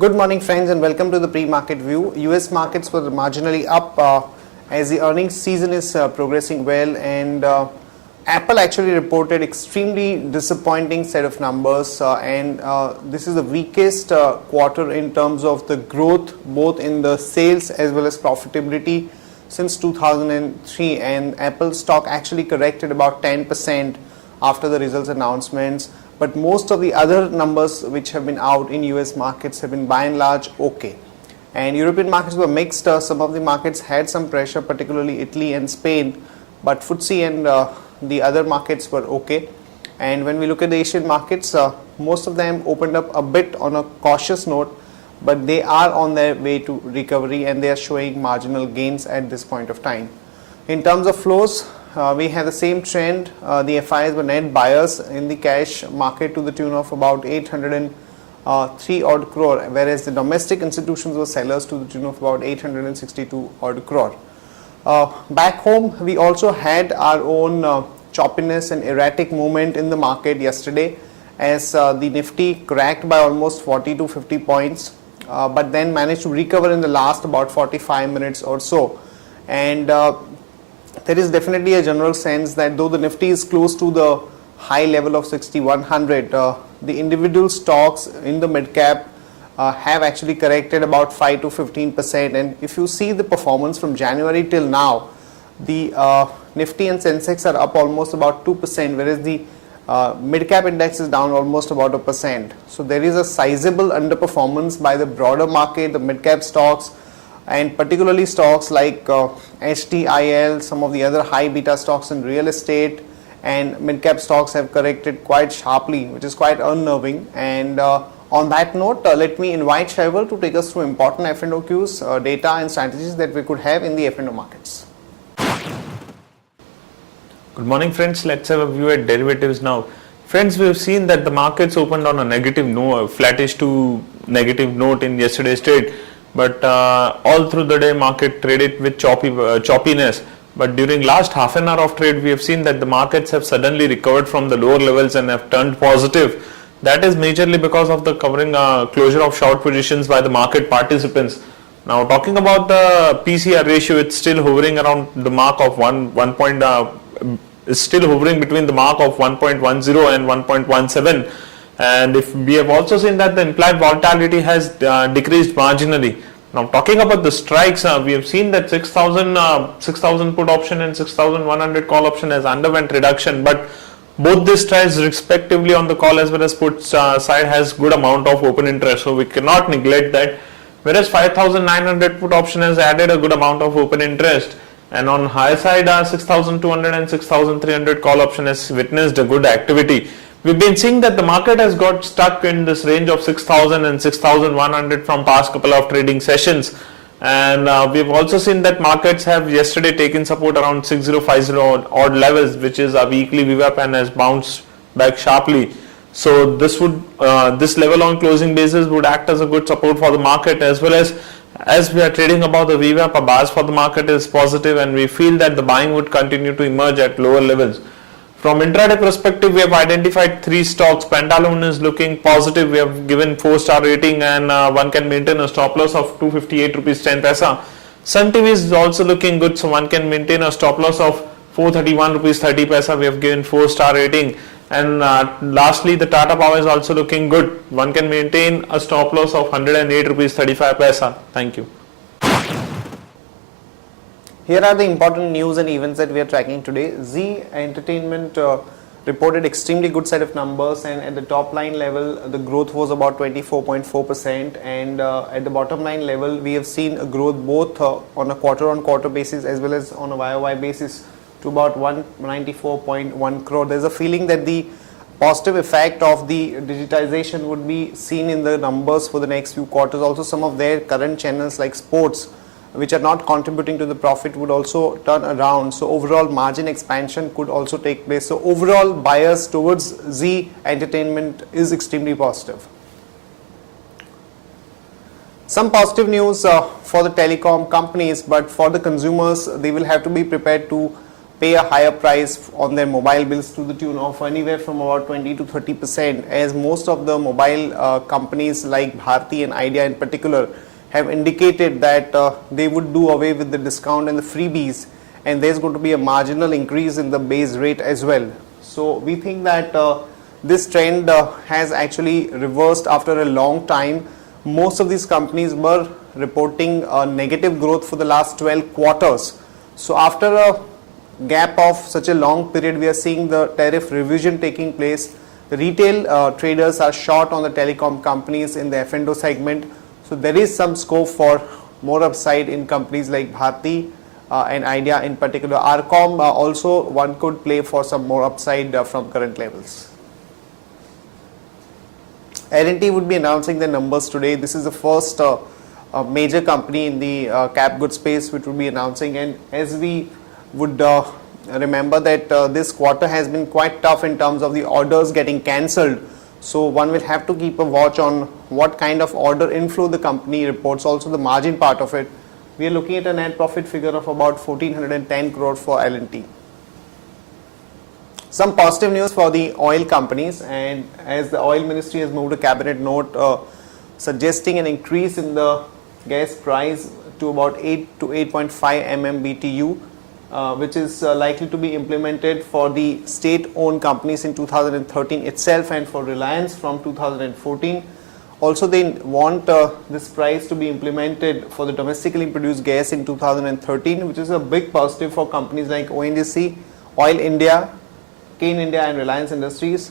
Good morning, friends, and welcome to the pre-market view. US markets were marginally up as the earnings season is progressing well, and Apple actually reported extremely disappointing set of numbers, and this is the weakest quarter in terms of the growth, both in the sales as well as profitability since 2003. And Apple stock actually corrected about 10% after the results announcements. But most of the other numbers which have been out in US markets have been by and large okay. And European markets were mixed. Some of the markets had some pressure, particularly Italy and Spain, but FTSE and the other markets were okay. And when we look at the Asian markets, most of them opened up a bit on a cautious note, but they are on their way to recovery and they are showing marginal gains at this point of time. In terms of flows, we have the same trend. The FIs were net buyers in the cash market to the tune of about 803 odd crore, whereas the domestic institutions were sellers to the tune of about 862 odd crore. Back home, we also had our own choppiness and erratic movement in the market yesterday, as the Nifty cracked by almost 40 to 50 points, but then managed to recover in the last about 45 minutes or so. And there is definitely a general sense that though the Nifty is close to the high level of 6100, the individual stocks in the mid cap have actually corrected about 5 to 15%. And if you see the performance from January till now, the Nifty and Sensex are up almost about 2%, whereas the mid cap index is down almost about 1%. So there is a sizable underperformance by the broader market, the mid cap stocks, and particularly stocks like HTIL, some of the other high beta stocks in real estate and mid-cap stocks have corrected quite sharply, which is quite unnerving. And on that note, let me invite Shaival to take us through important F&O cues, data and strategies that we could have in the F&O markets. Good morning, friends. Let's have a view at derivatives now. Friends, we have seen that the markets opened on a negative note, flattish to negative note in yesterday's trade. But all through the day market traded with choppiness. But during last half an hour of trade, we have seen that the markets have suddenly recovered from the lower levels and have turned positive. That is majorly because of the covering closure of short positions by the market participants. Now, talking about the PCR ratio, it's still hovering around the mark of is still hovering between the mark of 1.10 and 1.17. And if we have also seen that the implied volatility has decreased marginally. Now, talking about the strikes, we have seen that 6,000 put option and 6,100 call option has underwent reduction, but both these strikes respectively on the call as well as put side has good amount of open interest, so we cannot neglect that. Whereas 5,900 put option has added a good amount of open interest, and on high side 6,200 and 6,300 call option has witnessed a good activity. We've been seeing that the market has got stuck in this range of 6,000 and 6,100 from past couple of trading sessions, and we've also seen that markets have yesterday taken support around 6050 odd levels, which is a weekly VWAP, and has bounced back sharply. So this would this level on closing basis would act as a good support for the market, as well as we are trading above the VWAP, a bias for the market is positive, and we feel that the buying would continue to emerge at lower levels. From intraday perspective, we have identified 3 stocks. Pantaloon is looking positive. We have given 4-star rating, and one can maintain a stop loss of 258 rupees 10 paisa. Sun TV is also looking good, so one can maintain a stop loss of 431 rupees 30 paisa. We have given 4-star rating. And lastly, the Tata Power is also looking good. One can maintain a stop loss of 108 rupees 35 paisa. Thank you. Here are the important news and events that we are tracking today. Zee Entertainment reported extremely good set of numbers, and at the top line level, the growth was about 24.4%, and at the bottom line level, we have seen a growth both on a quarter-on-quarter basis as well as on a YOY basis to about 194.1 crore. There's a feeling that the positive effect of the digitization would be seen in the numbers for the next few quarters. Also, some of their current channels like sports, which are not contributing to the profit, would also turn around. So overall margin expansion could also take place. So overall bias towards Zee Entertainment is extremely positive. Some positive news for the telecom companies, but for the consumers, they will have to be prepared to pay a higher price on their mobile bills to the tune of anywhere from about 20 to 30%, as most of the mobile companies like Bharti and Idea in particular have indicated that they would do away with the discount and the freebies, and there's going to be a marginal increase in the base rate as well. So we think that this trend has actually reversed after a long time. Most of these companies were reporting negative growth for the last 12 quarters. So after a gap of such a long period, we are seeing the tariff revision taking place. The retail traders are short on the telecom companies in the F&O segment. So there is some scope for more upside in companies like Bharti and Idea in particular. Arcom also one could play for some more upside from current levels. L&T would be announcing their numbers today. This is the first major company in the cap goods space which would be announcing, and as we would remember that this quarter has been quite tough in terms of the orders getting cancelled. So one will have to keep a watch on what kind of order inflow the company reports, also the margin part of it. We are looking at a net profit figure of about 1410 crore for L&T. Some positive news for the oil companies, and as the oil ministry has moved a cabinet note suggesting an increase in the gas price to about 8 to 8.5 MMBTU, which is likely to be implemented for the state-owned companies in 2013 itself and for Reliance from 2014. Also, they want this price to be implemented for the domestically produced gas in 2013, which is a big positive for companies like ONGC, Oil India, Cain India and Reliance Industries,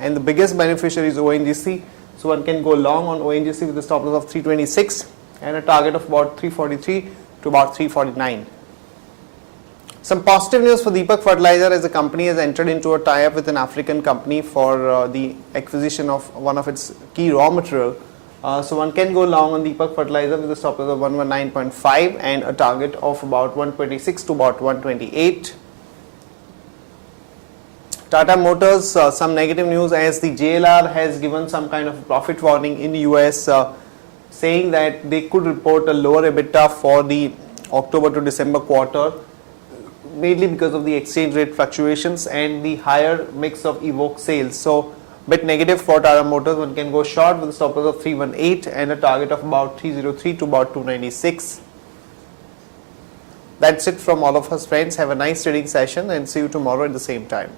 and the biggest beneficiary is ONGC. So one can go long on ONGC with a stop loss of 326 and a target of about 343 to about 349. Some positive news for Deepak Fertilizer, as the company has entered into a tie-up with an African company for the acquisition of one of its key raw material. So one can go long on Deepak Fertilizer with a stop loss of 119.5 and a target of about 126 to about 128. Tata Motors, some negative news as the JLR has given some kind of profit warning in the US, saying that they could report a lower EBITDA for the October to December quarter, mainly because of the exchange rate fluctuations and the higher mix of Evoque sales. So bit negative for Tata Motors. One can go short with a stop loss of 318 and a target of about 303 to about 296. That's it from all of us, friends. Have a nice trading session and see you tomorrow at the same time.